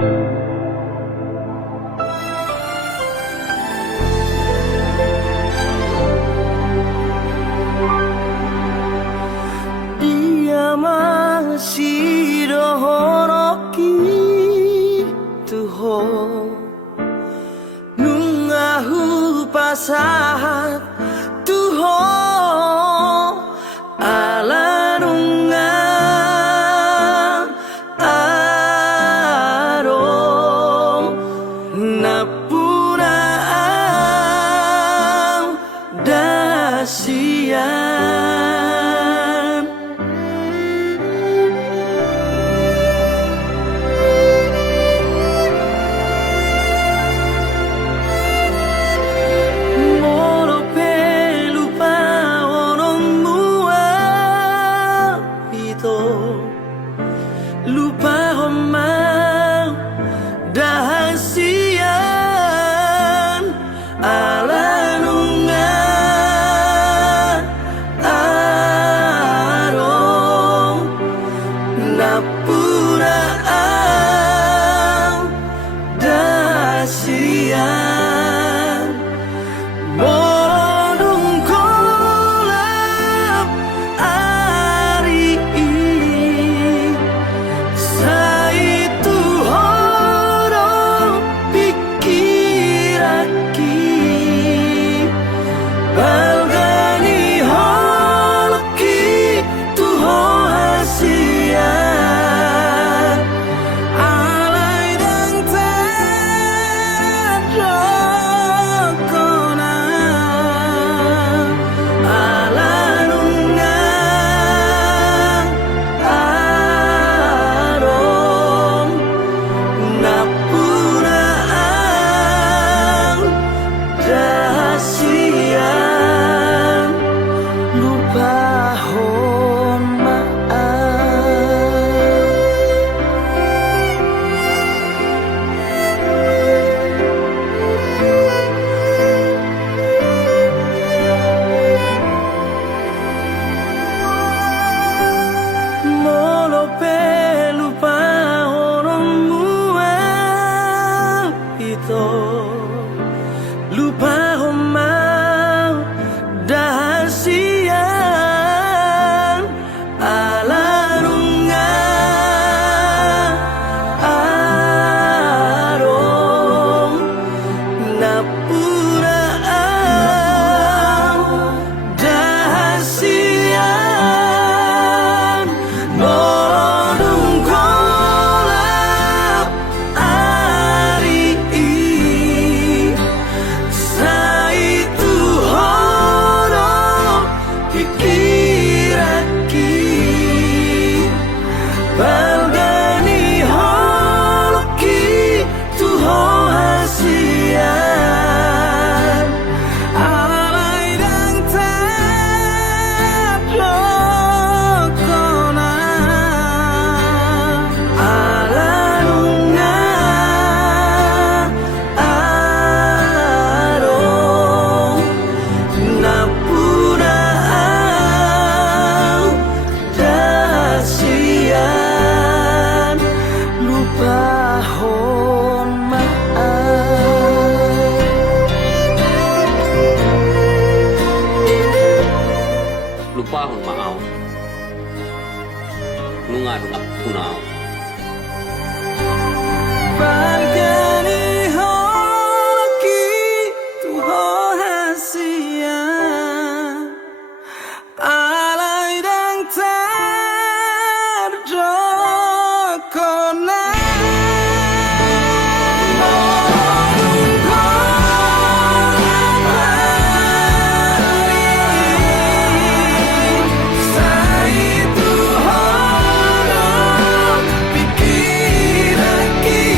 Dia masih dohoroki tuho nungahu pasahat tuho ala nungang arong napuna ang dasian. Lupa romang dahasian ala nungan arong napura ang dahasian modong kolap ari balgani holoki tuho hasian alai dang tadrokona ala nungang arong napuna ang dahasian lupahon molope lupahon mual ito lupahon dahasian ala nungang arong napura ang dahasian modong kolap ari sa itu horo pikiraki balgani holoki tuho hasian alai dang tadrokona ala nungang arong napuna ang dahasian lupahon lupahon maaw nungadong at punaw balgani holoki tuho hasian alai dang tadrokona pikiraki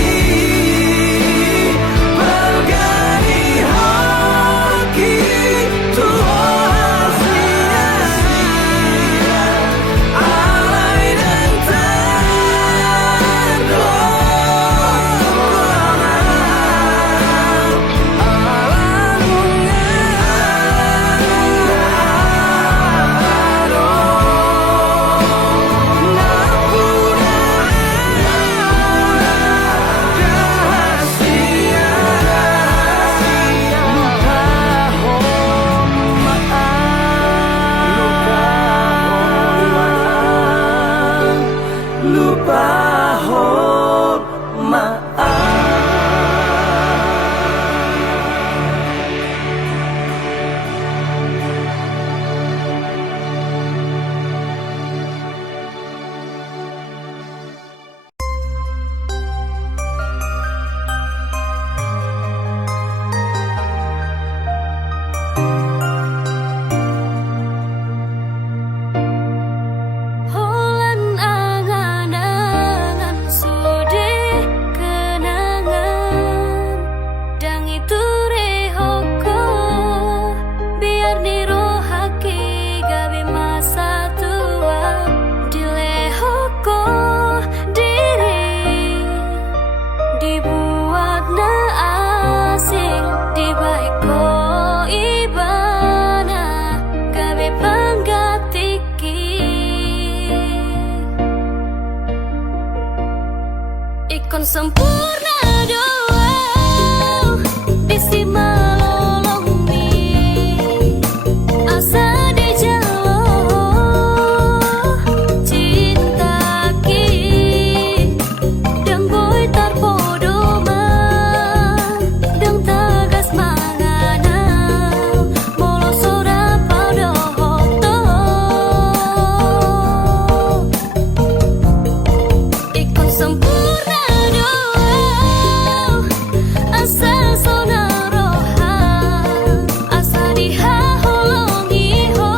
sempurna doa disi malolong mi asa di jalo cinta ki dang boy tarpodo ma dang tagas mangana molo sora pado hoto ikon sempurna doa asa sona roha asa diha holongi ho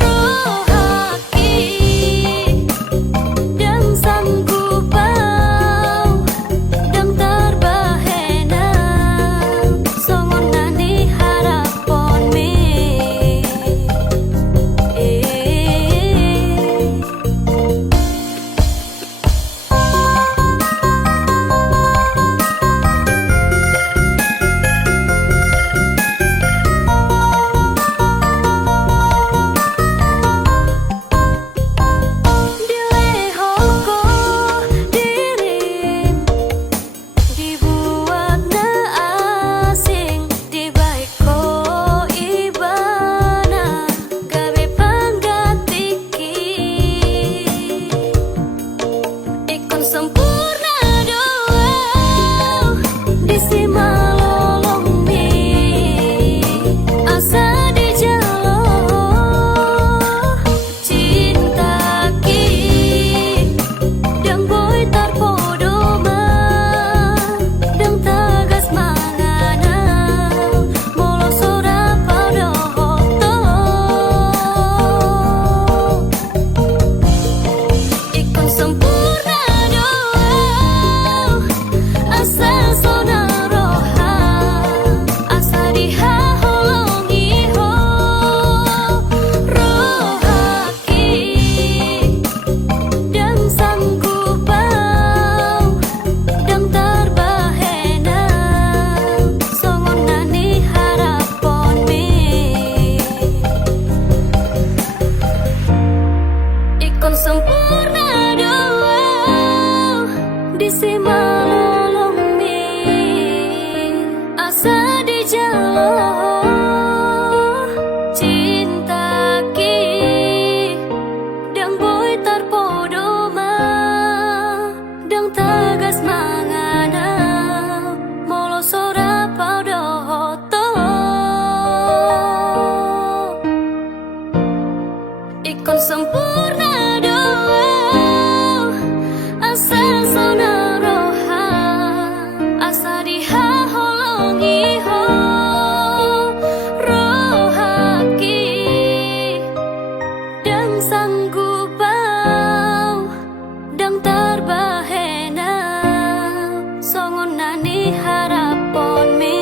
rohaki dang sanggup bau dang terbahena songon nani harapon mi Dilehoko dirim dibuat na asing dibaiko ibana gawe panggatiki ikon sempurna doa disi malolong mi asa di jalo cinta ki dang boy tarpodo ma dang tagas mangana molo sora pado hoto ikon sempurna doa asa sona roha asa diha holongi ho rohaki dang sanggup bau dang terbahena songon nani harapon mi ikon sempurna doa disi malolong mi asa di jalo cinta ki dang boy tarpodo ma dang tagas mangana molo sora pado hoto ikon sempurna doa asa sona roha asa diha holongi ho rohaki dang sanggup bau dang terbahena songon nani harapon mi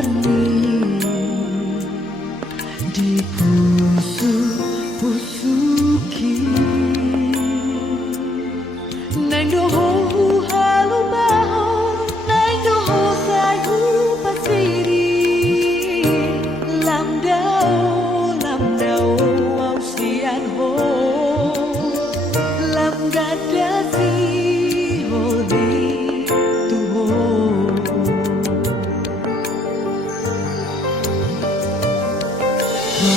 warni di pusuki nang doho halu baho nang doho sayu pasiri lamdao au sian ho lam gada si holi tu ho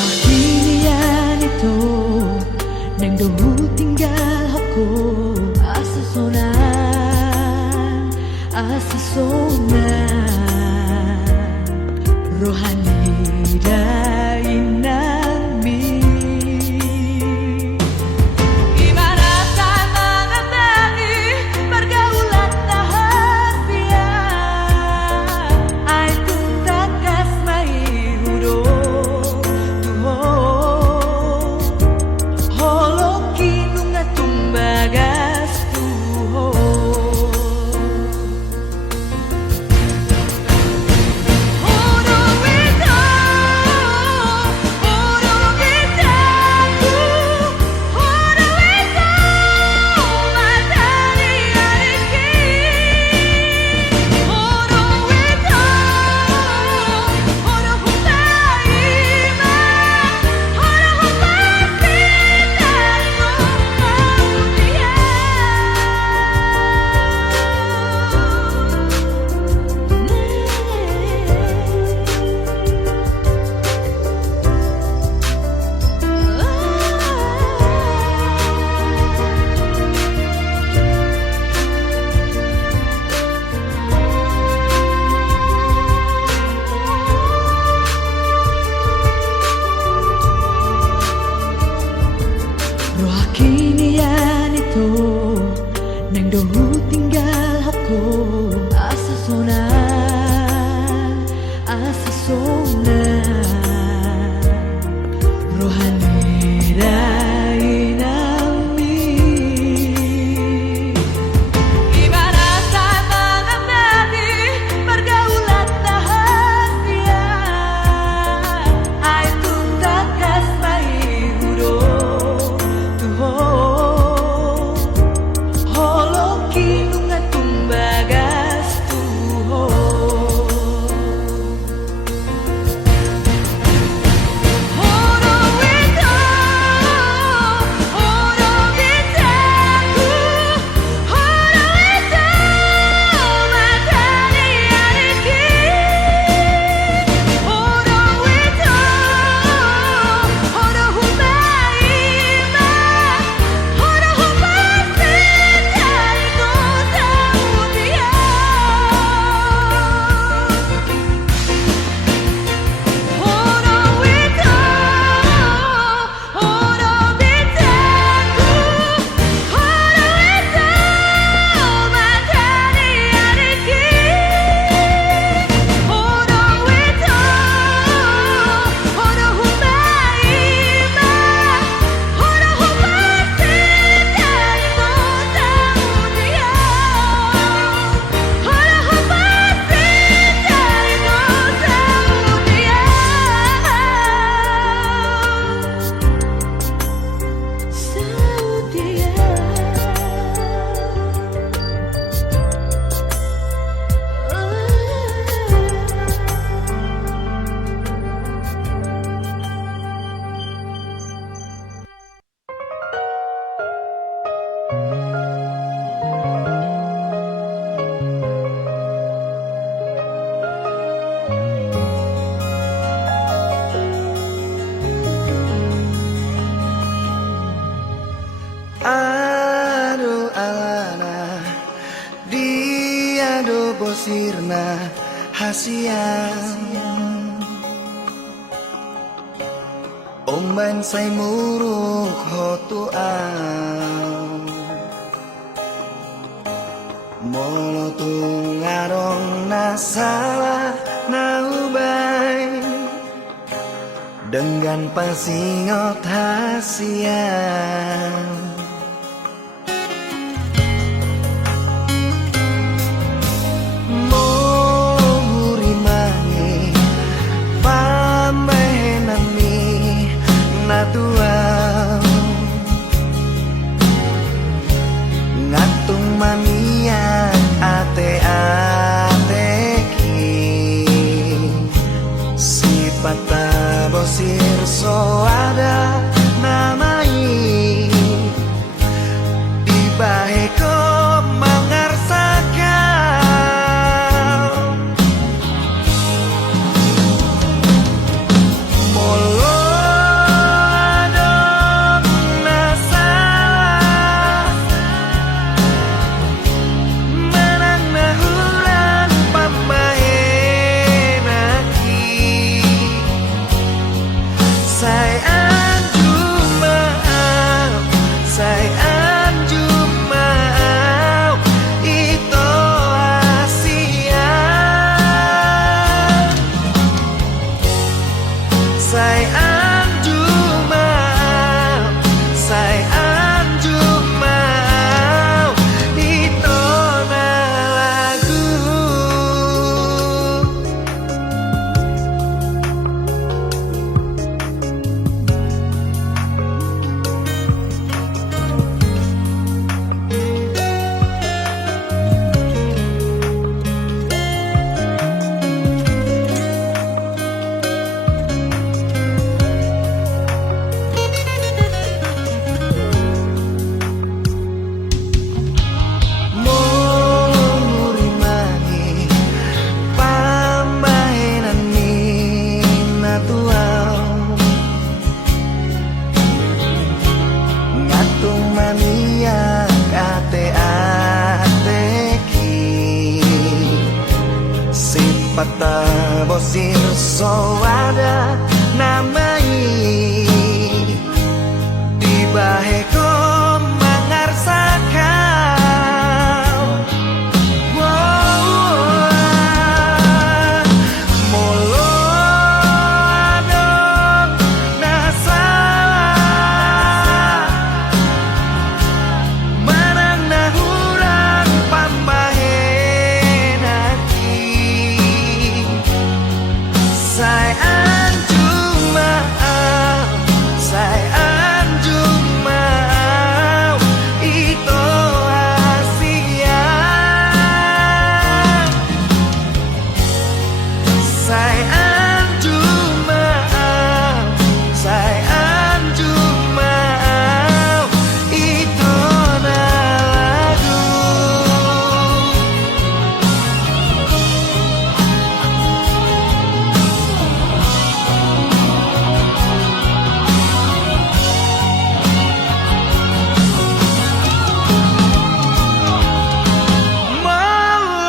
Wakinian itu nang dohu tinggal aku asa sona rohani dainami ibaratkan mengenai pergaulan rahasia ai tuntakas mai hudo tuho holoki nunga tumbagas tuho Kinian itu nang dohu tinggal aku asa sona rohani dainami ibaratkan mengenai pergaulan rahasia ai tuntakas mai hudo holoki nunga tumbagas tuho Aduh alana dia do bosirna hasian omban say muruk hotuan molotung ngarong nasalah naubay dengan pasingot hasian Mohuri mangi pata bosir so ada namai di baheko mengarsakan molo adong nasalah menang nahuran pamahenaki say anju maaf say anju maaf itu Asia say anju maaf say anju maaf itu na lagu. Murimani pambahenan minatuau ngatung mania ate-ateki sipata bosir so ada namai di baheko mengarsakan molo adong nasalah menang nahuran pambahenaki say anju maaf say anju maaf itu Asia say anju maaf say anju maaf itu na lagu. Molo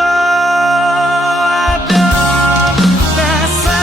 adong nasa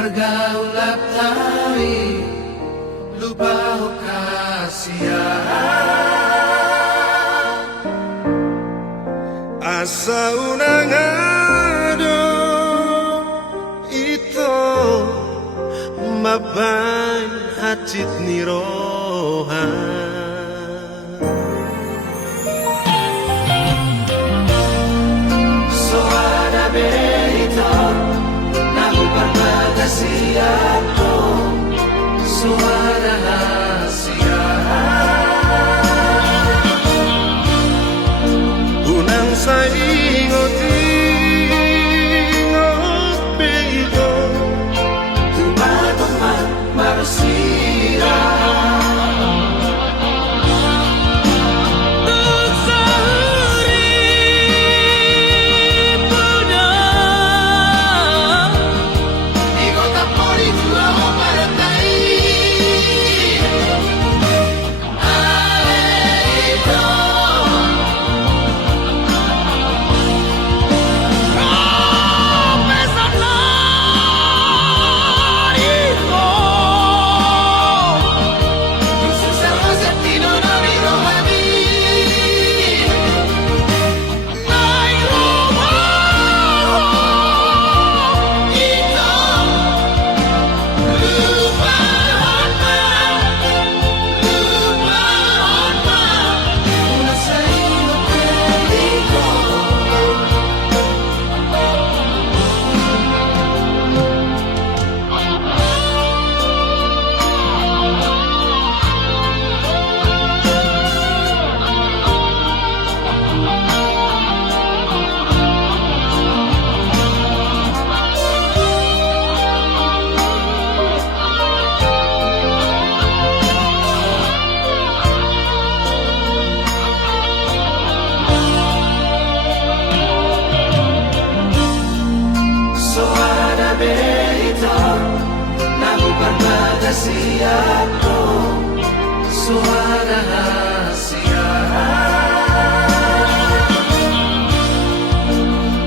Pergaulan tari lupa kasihan asa unang ado ito mabay hacit ni rohan suara berito siato suara hasia unang sa ingot beito tumatong marusira siato suara hasia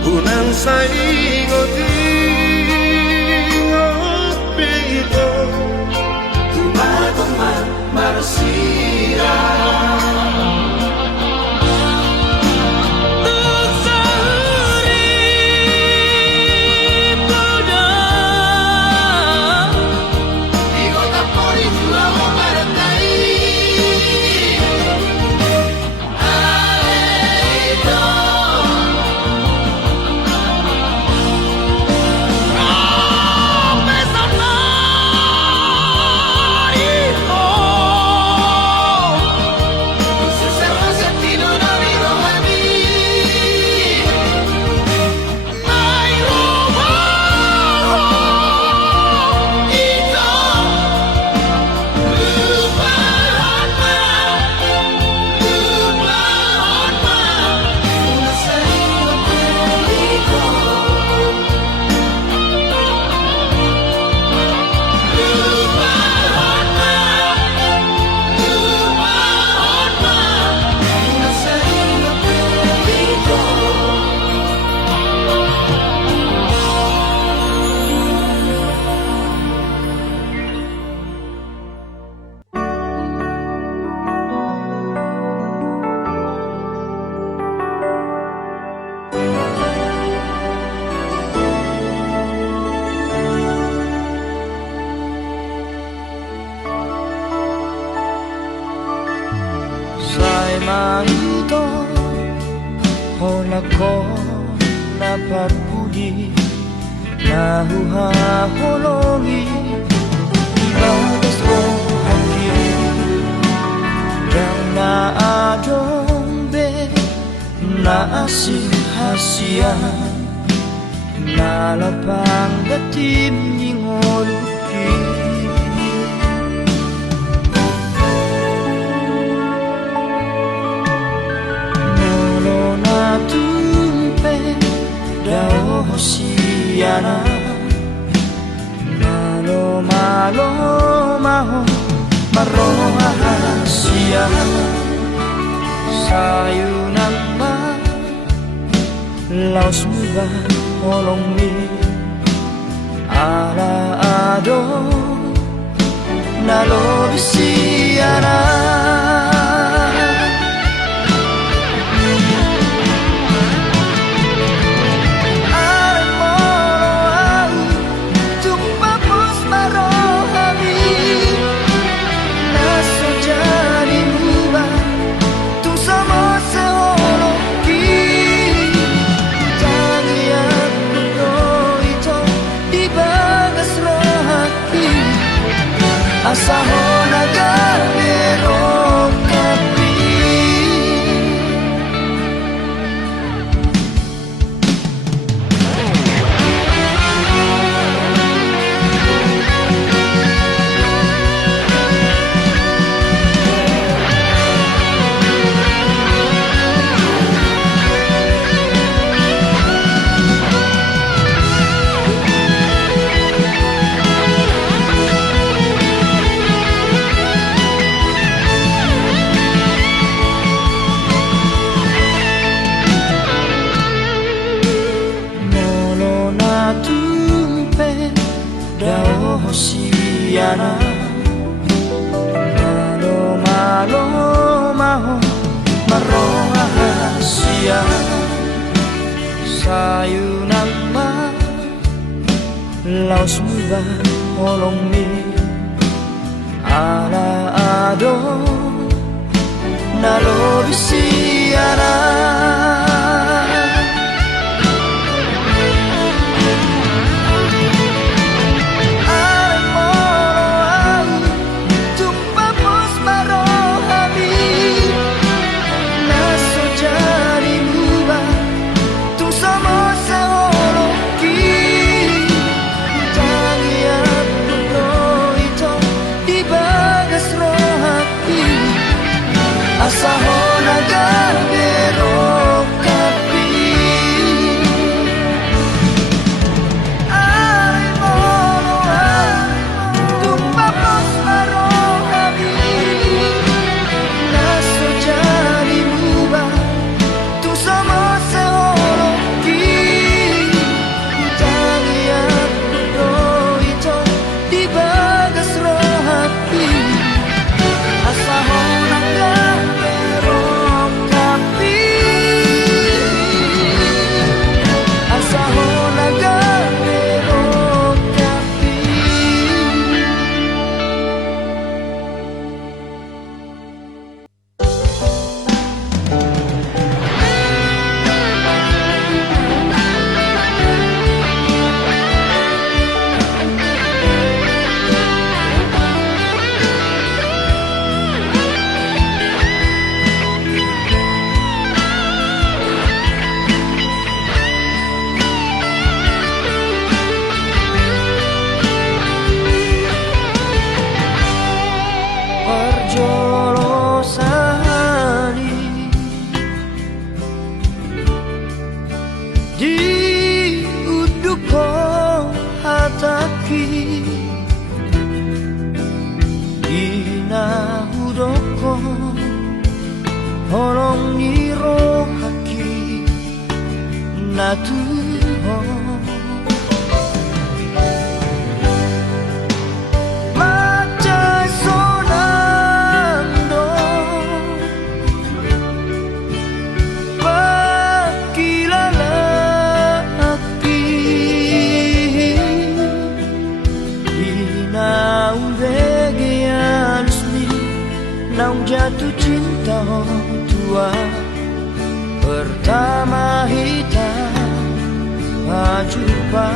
unang sa ingot beito tumatong marusira Mahito Hola ko na pagpudi Nahuhahologi Ibagas ko hangin Yang naadombe Naasing-hasiyan Nalapang datim Ningoluki Hosiana Malo malo maho Maroha hasia Sayunan ma Laos muba Holong mi Ala ado nalobisiana Asahona galero kapi Hosiana malo malo maho maroha hasia sayunan ma laos muda holong mi ala ado nalobisiana Asahona galero kapi Ay molo tumba pos maro habi Naso jari muba tu sama seolo ki Jali aku itu di bagas rohati Asahona galero kapi Asahona galero kapi Perjolosani di uduko hataki ina hudoko holong niro haki natuho Macai sonando Pakilala hati Inaung vege alusmi Naung jatuh cinta tua Pertama hitam Jumpa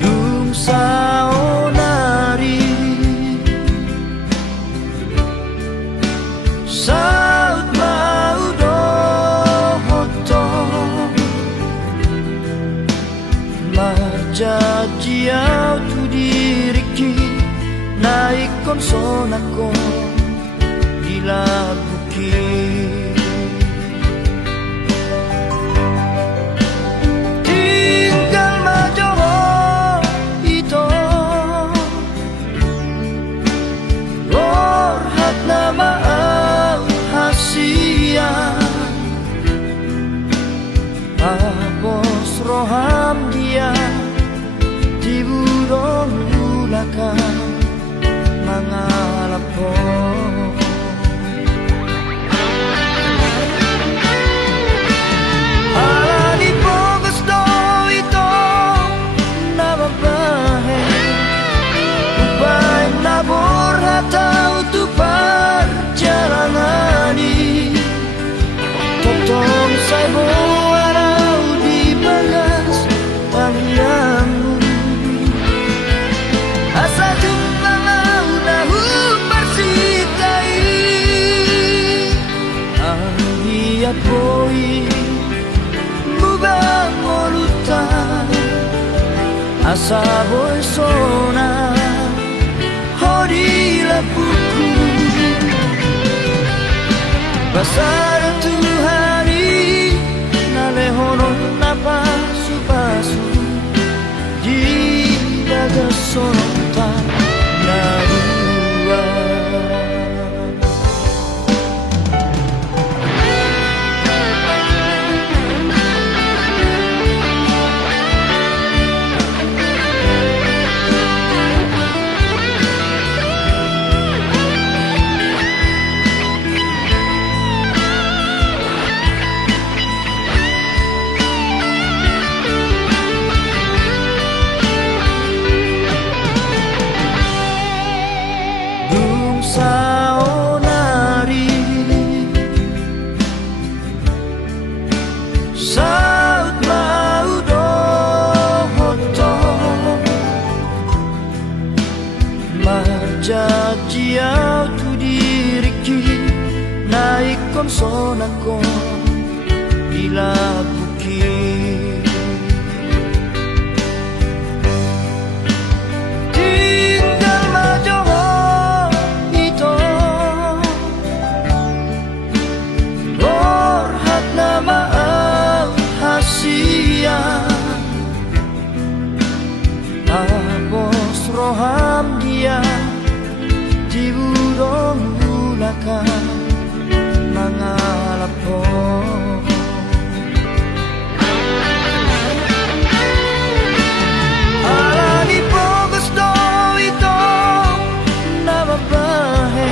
Dung saonari Saut mau dohoto Marjajiau tu diriki Naik konsonako Dilabuki Tinggal majoho ito Lorhat nama au hasia Apos roham asa boy sona hodi la buku pasar tu hari nale honon napa supasu di daga sonta narua. Jajiau tu diriki naik konsonanko bila bukit tinggal majoho ito borhat nama au hasia abos roham dia Diburong gulakan mangalap ko Alani po gusto ito na mabahe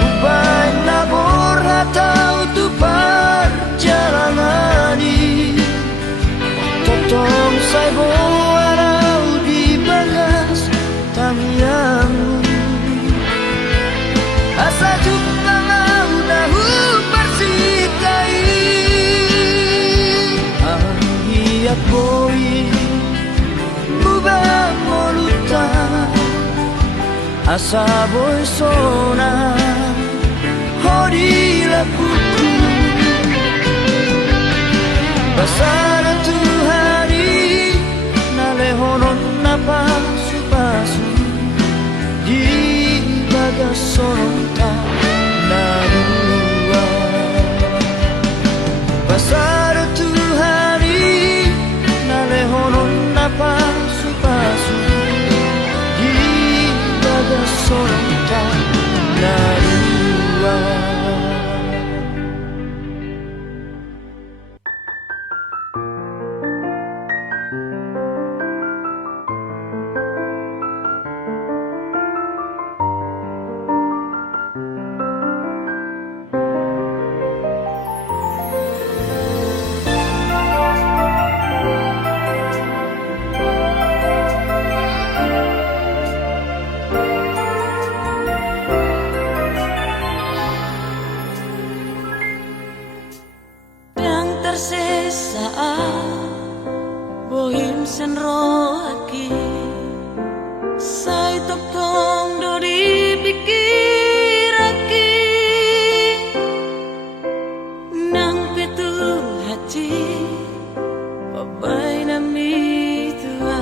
Ubay na borhataw tupar jalangani Totong saibo araw di bagas tangyang Asa jumpa ngau dahu persikai Ang hiat boi Mubang moluta Asa boi sona Hodi lakuku Pasar tu hari Nalehonon napa supasu Di bagas sonta narua Pasar tu hari Nalehonon napa supasu Di bagas sonta narua Bohim senro aki Sai tok tong do dipikir aki Nang petu hati Pabai nami tua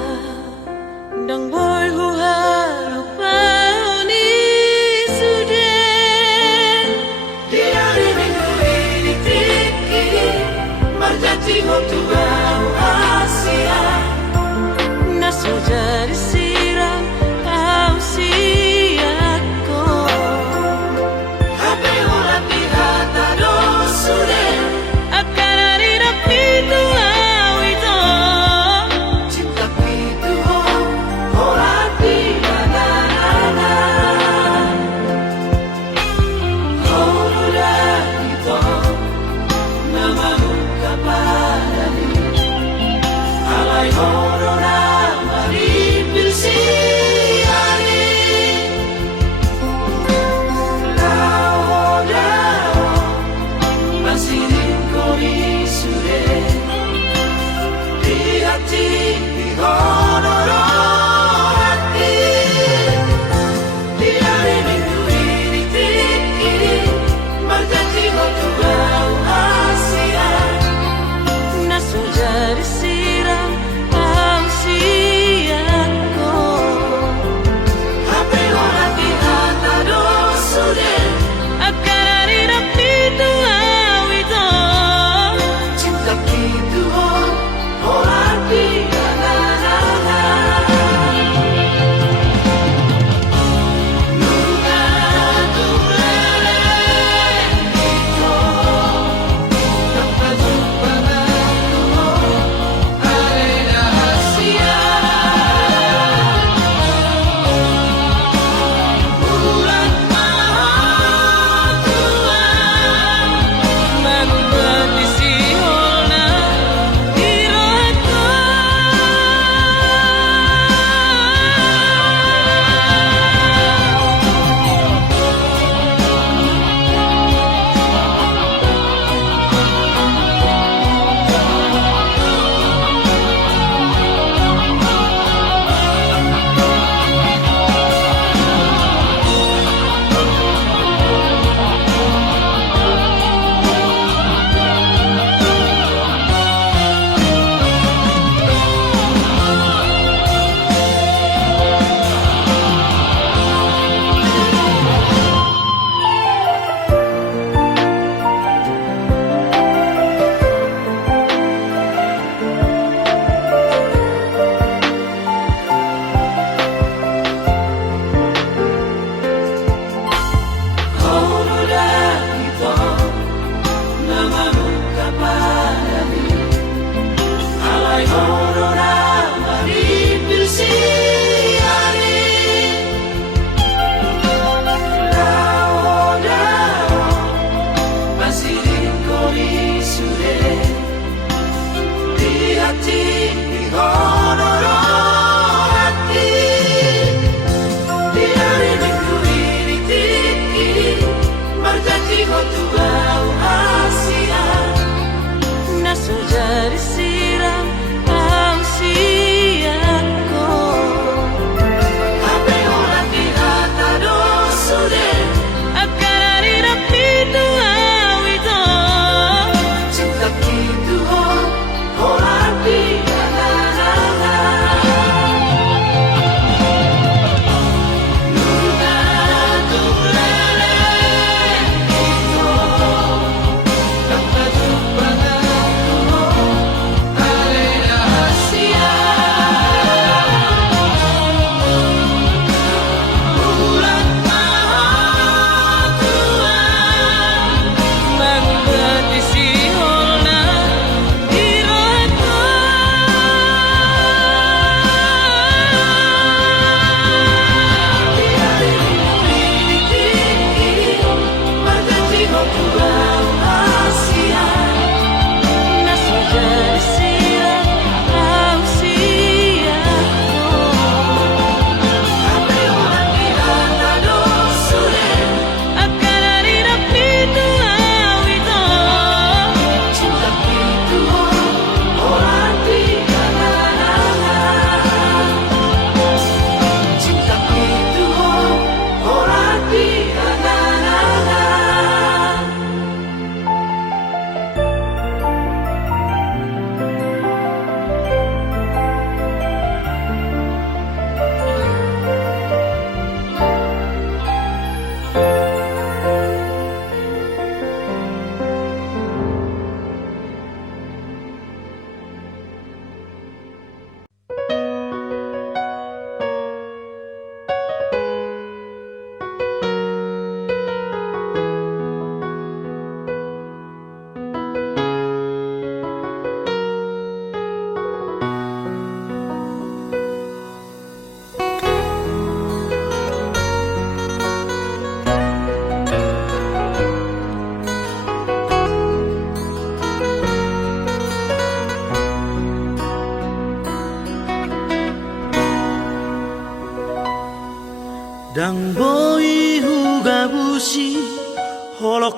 Dang boy huharu pauni suden Di hari minggu ini tiki Marjati tua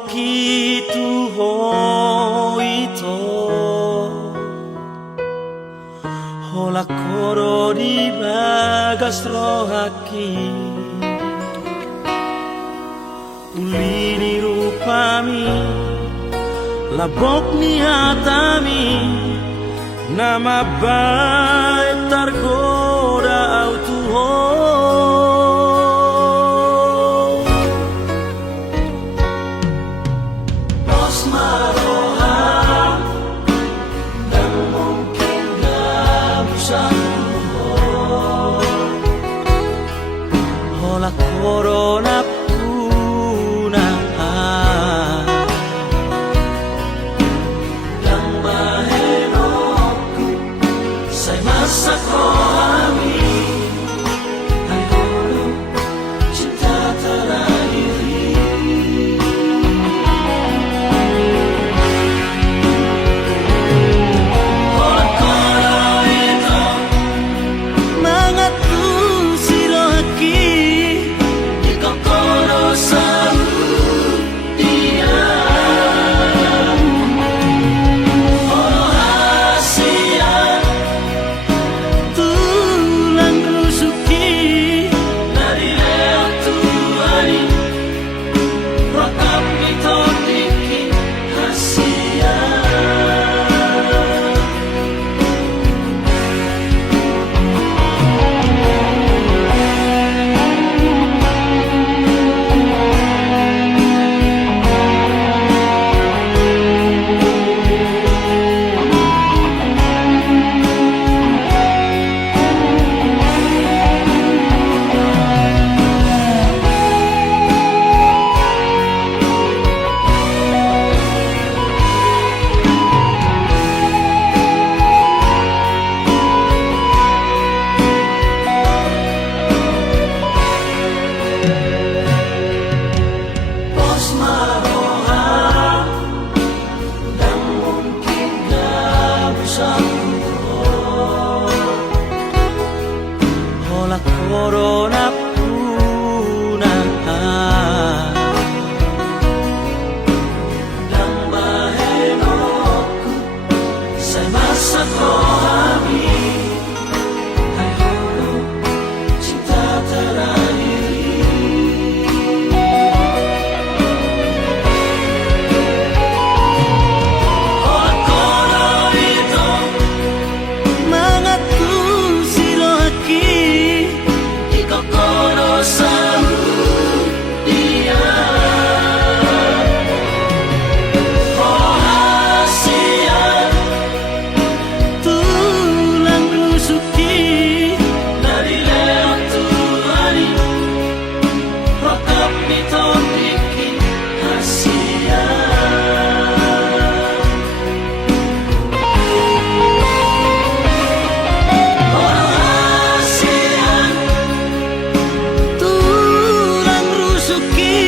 haki tu hoito Hola koro di bagas rohaki Ulini rupami Labok ni hatami Nama baik tergoda autuho Los maroha Dan mungkin gak bisa Hola corona puna Dan bahenoku Say masa kohami Hai holo cinta terakhiri Hola koro itu Mangatu sirohaki Di kokoro samu dia Holo hasian Tulang rusuki Dari leo tuani Rokap mitodiki hasian Pos maroha Dan mungkin gak bisa Hola corona puna Dan bahenoku Say masa kohami Hai holo cinta terakhiri Hola koro itu Mangatu sirohaki Di kokoro samu dia Holo hasian Tulang rusuki Dari leo tuani Rokap mitodiki hasian Hasian Tulang rusuki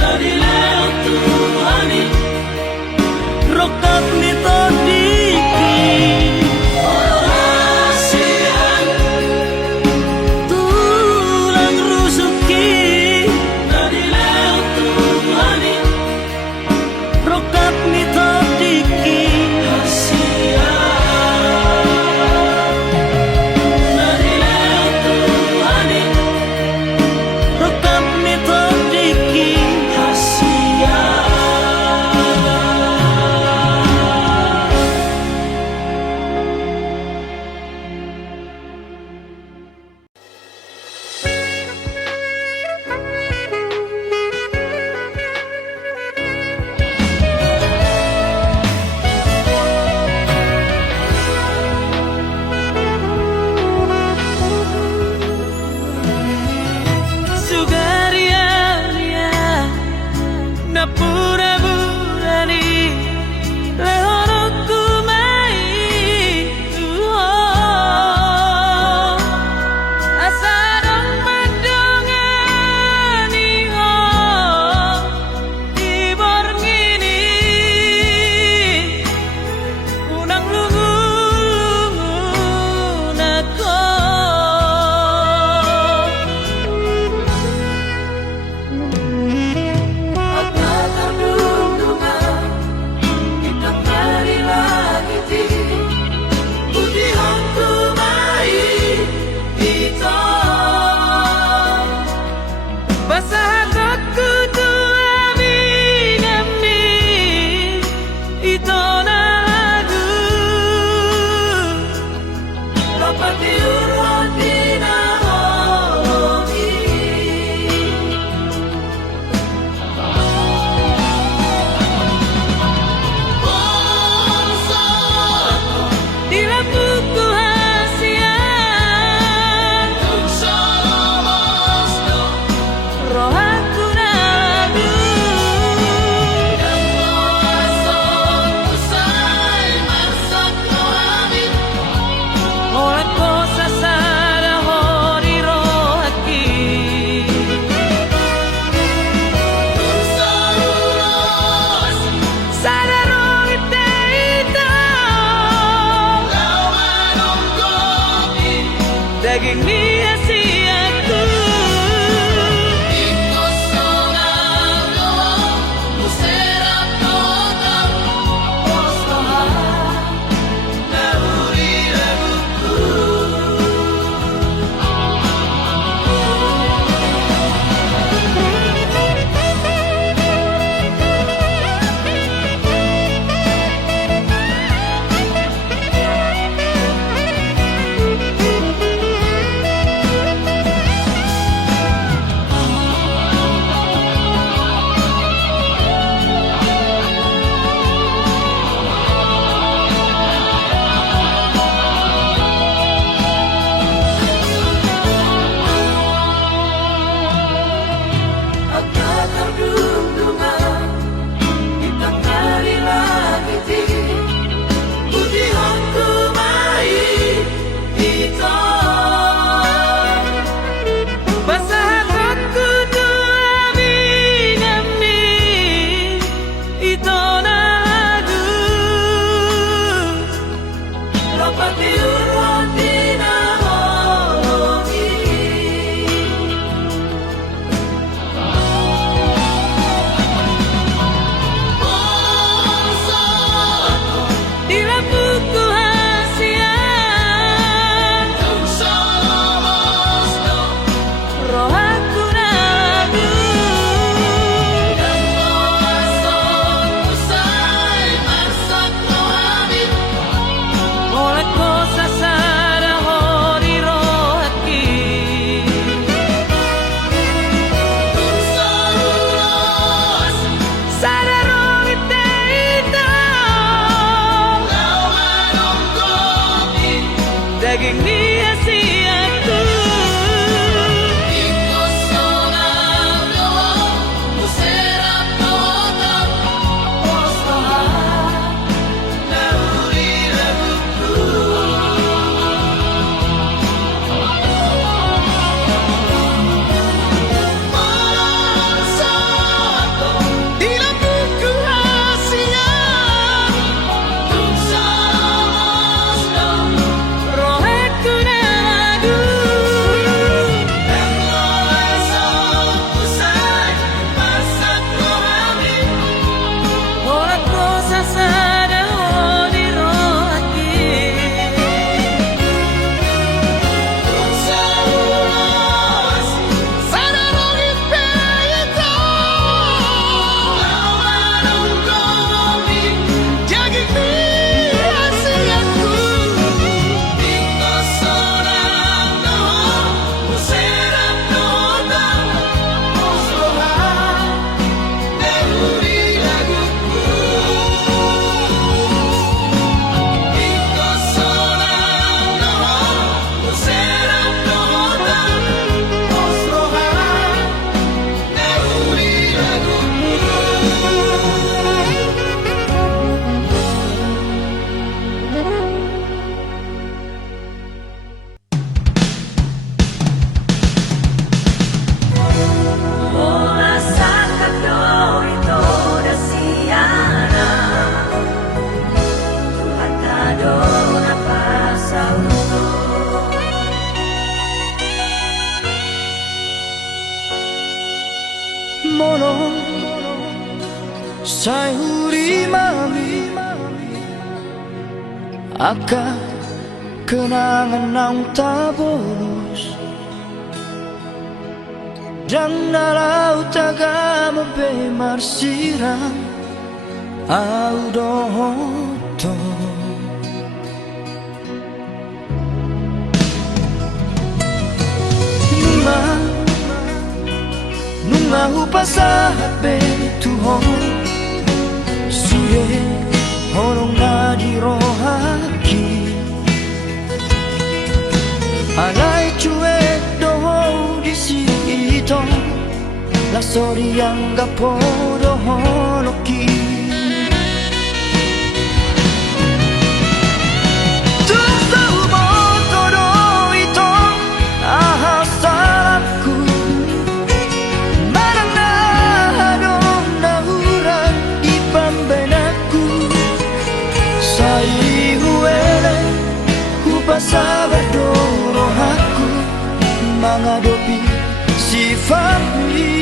Dari leo tuani Rokap mitodiki Hasian Tulang rusuki Dari leo tuani Rokap mitodiki hasian Dari leo tuani Rokap mitodiki hasian Sugaria na pura burani Lehonoku mai Asarong madongani Tibor ngini Unang lungu nako Agak daging sia-siaku. Mono sayuri mami Aka kenangan nang tabolos Dan nalau taga mabe marsirang Au dohoto Nunga upasahat be tuhon Suye horong na di rohaki Alay cuek doho di sito La sori yang gapo doho loki Tung tahu moto do ito ahas salahku Sabado rohaku menghadapi si Fahmi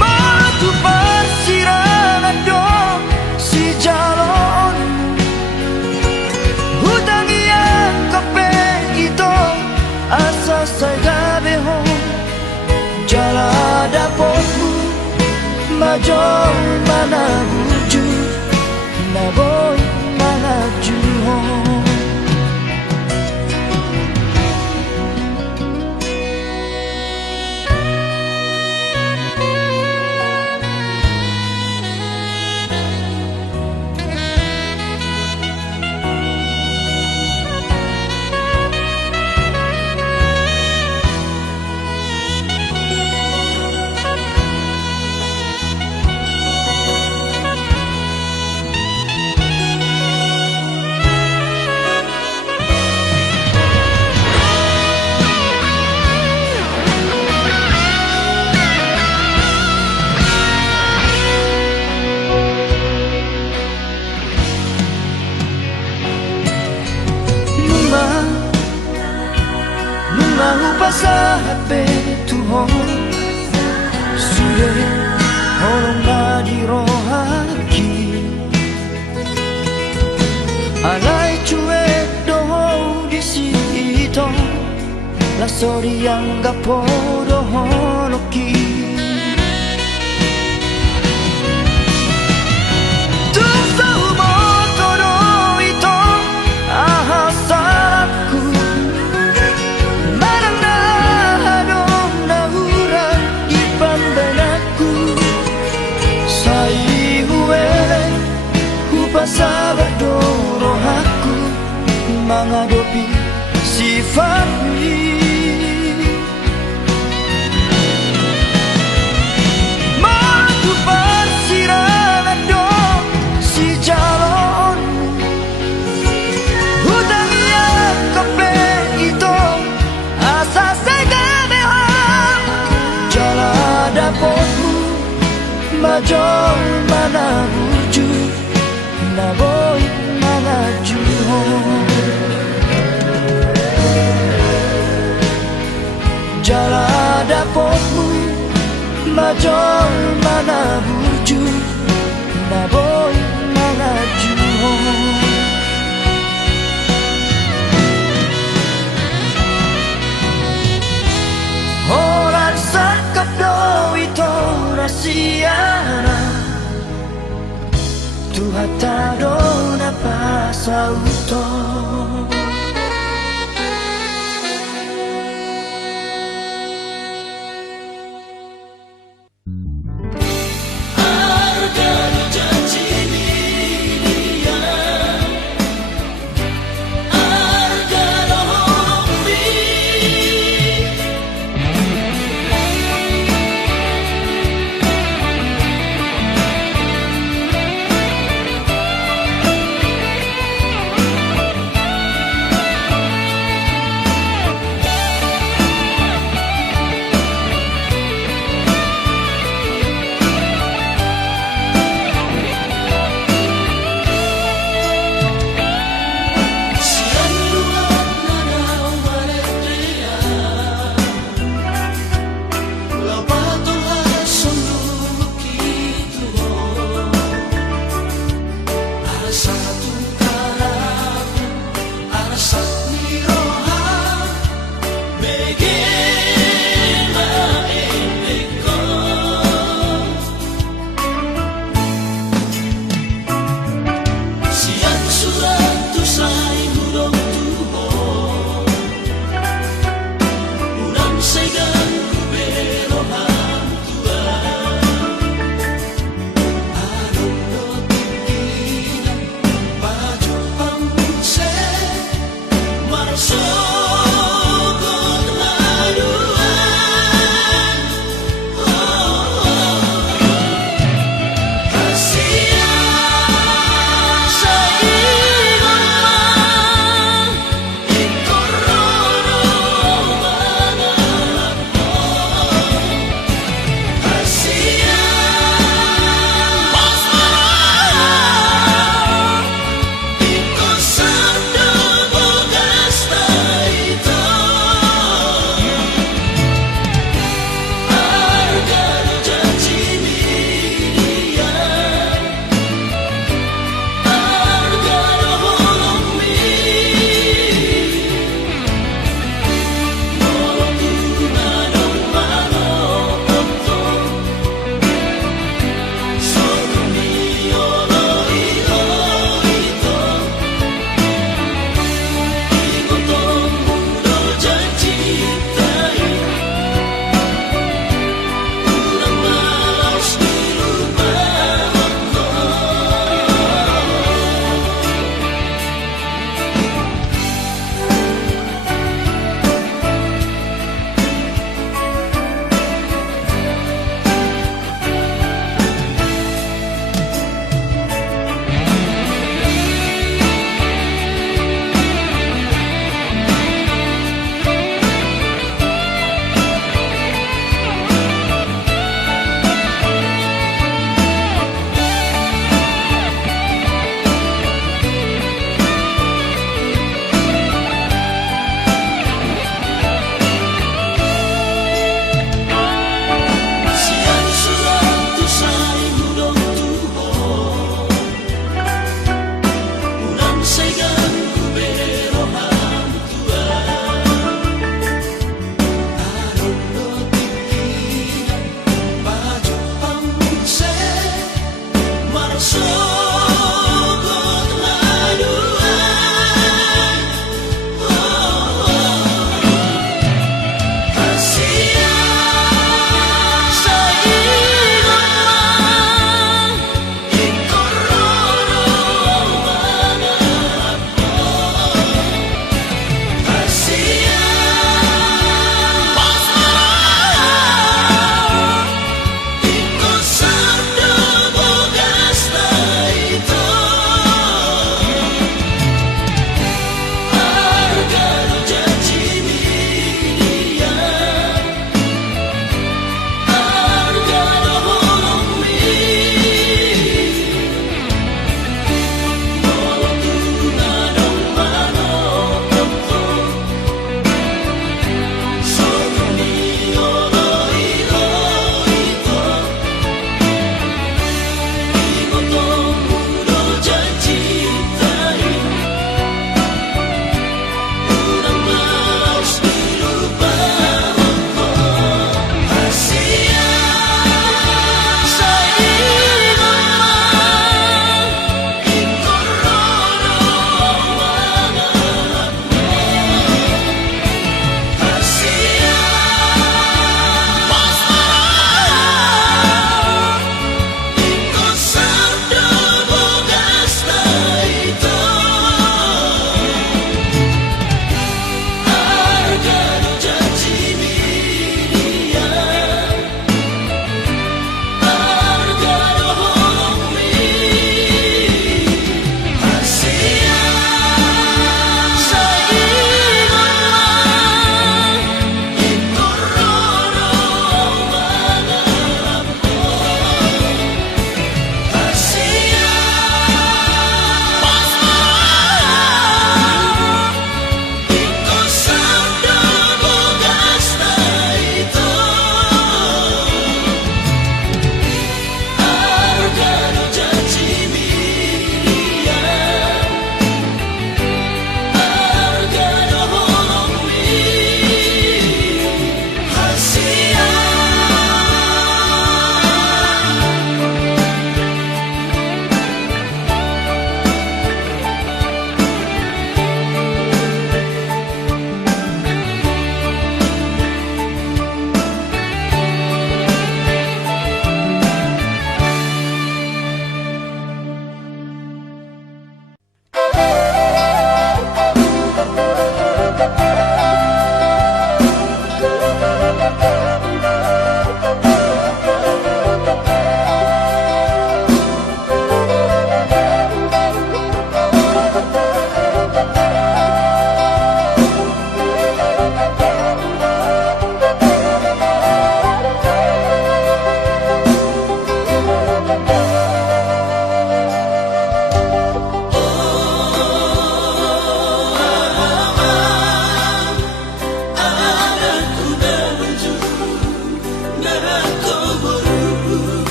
Matu persirangan dong si jalon Hutang yang kepeng itu asa saya behong Jala dapotmu majong mana wujud Na boy malaju Upasahat be tuhon Suye horong na di rohaki Alay cuek doho di sito La sori yang gapo doho loki Tung tahu moto do ito ahas salahku Pasaba majol mana buju na boy mangaju jala dapotmu majol mana buju na boy mangaju Orang sakap do ito rasiana Tuhan tado na pasauto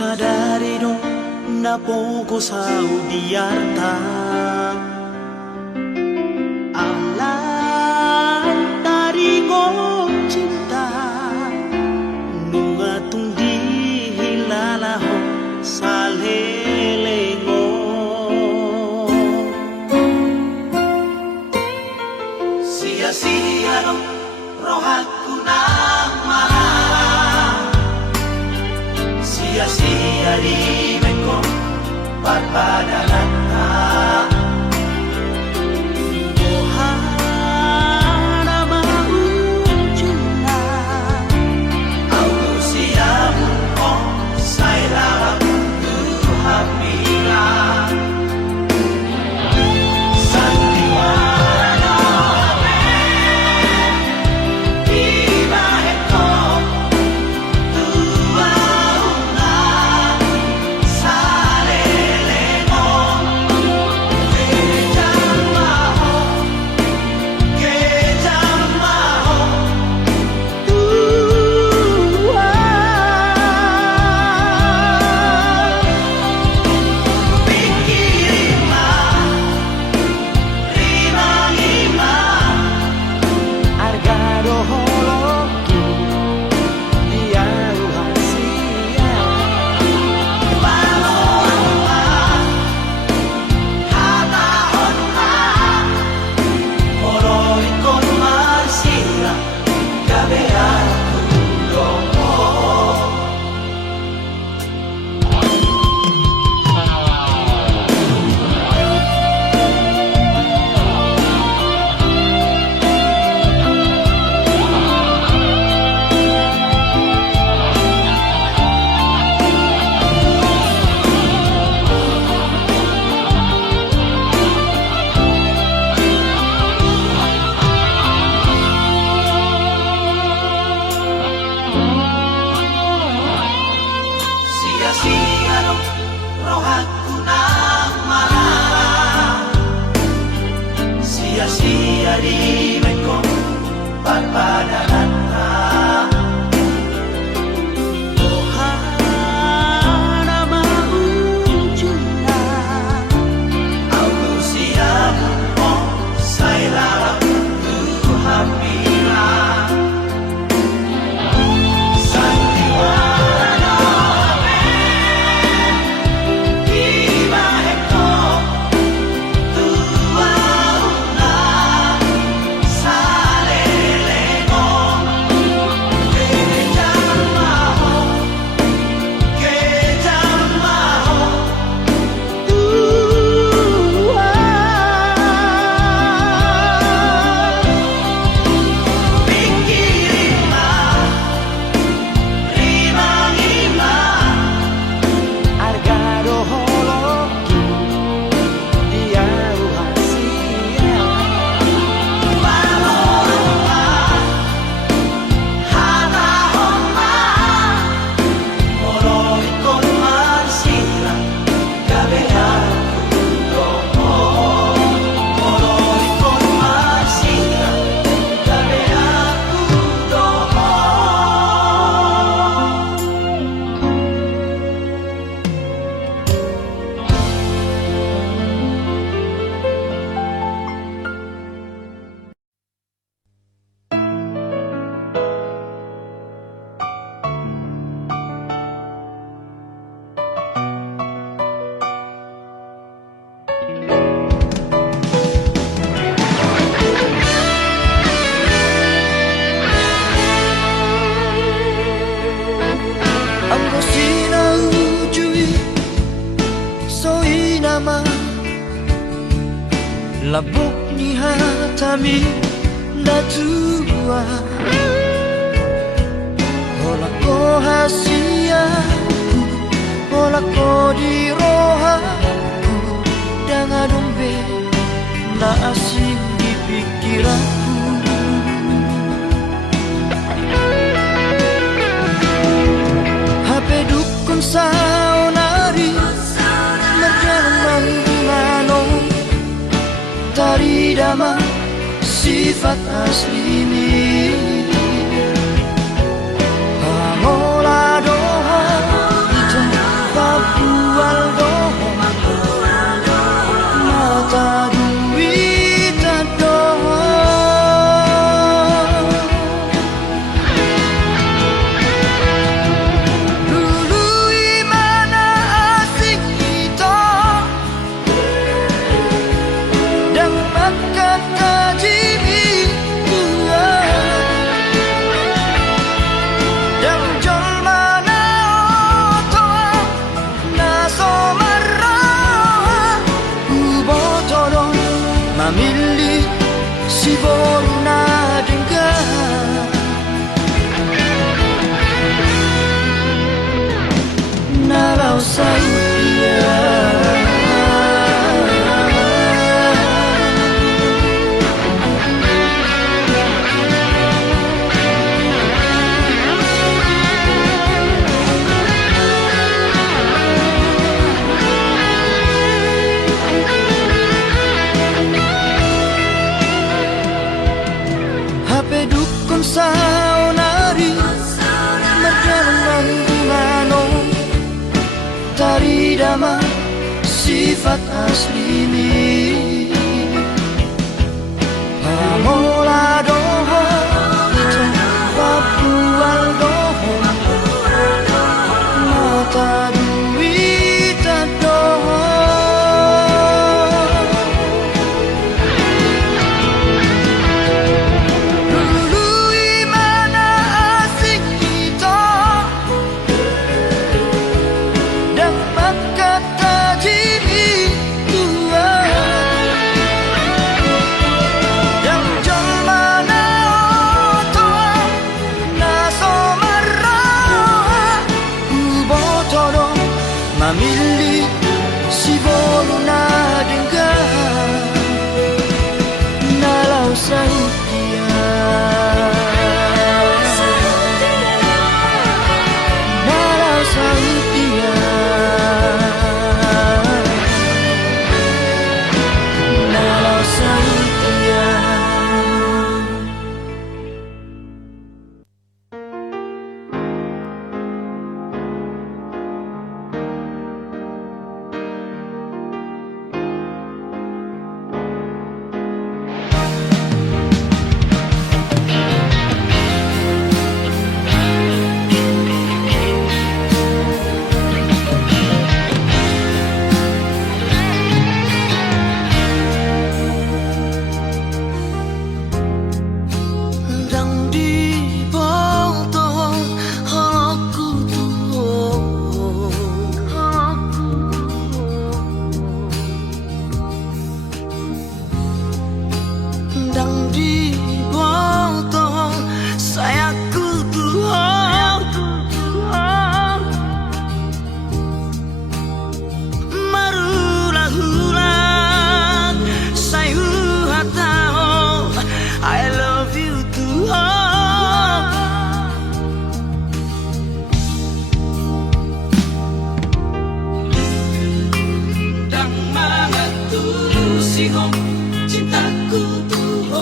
sadari dong napogo sa udiyarta alam dari ko cinta nung atong di hilalaho sa lelengo sia-sia dong rohaku nang marah sia-sia di meko parpadanata ohana maujuna aku siamu oh saya hapira sandiwara tiba heko tua una saleleno kejamaho pikirima rima-rima argado holoku dia rahasia paloma hata honra oro ikon marsira gabear kulomo sia-sia dong rohaku nang marah sia-sia di meko parpadanata ohana maujuna aku siamu oh saya hapira sandiwara tiba heko tua una saleleno kejamaho pikirima rima-rima argado holoku dia rahasia paloma hata honra oro ikon marsira gabear kulomo oro ikon marsira gabear kulomo Ang sinaujuy soy nama labok ni hatami natua hola ko hasiaku hola ko di rohaku dengan dombe na asing di pikiranku HP dukun saunari merjalan manano tari dama sifat asli ini Pamola doha itu HP dukun saunari Merjalan mano Tari dama sifat asli mi Pamola doho Papual doho Mata duita doho Mamili si volo na dengar Nalau sautia Nalau sautia Nalau sautia Cintaku tuh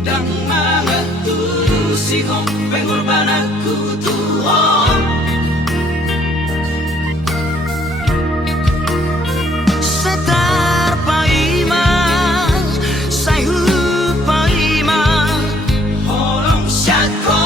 dan mangat tuh si hong pengorbananku tuh setar paimang sayu paimang holong syako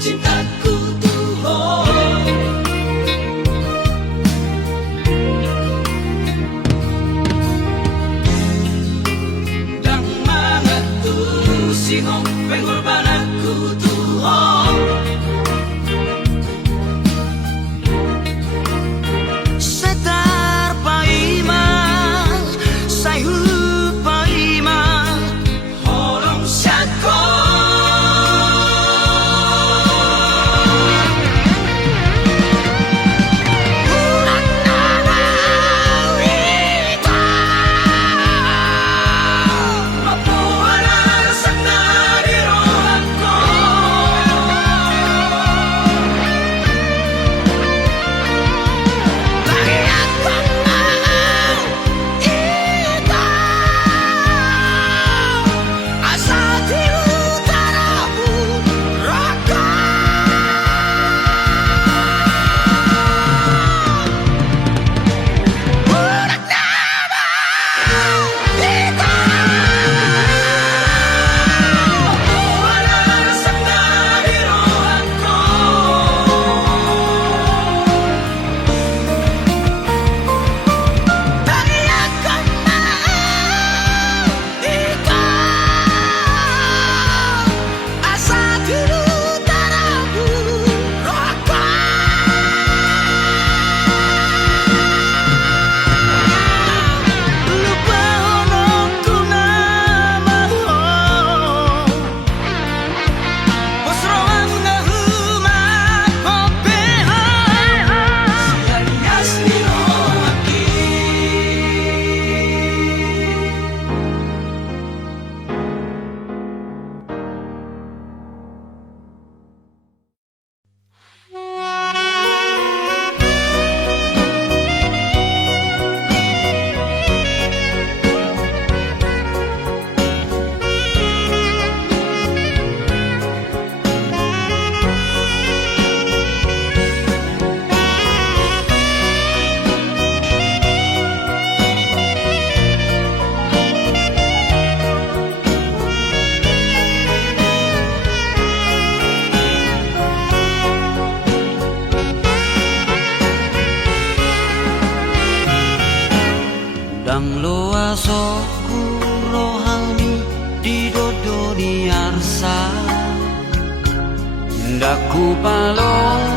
cintaku tuh dan mangat tuh si hong pengorbananku tuh setar paimang sayu paimang holong syako Daku palong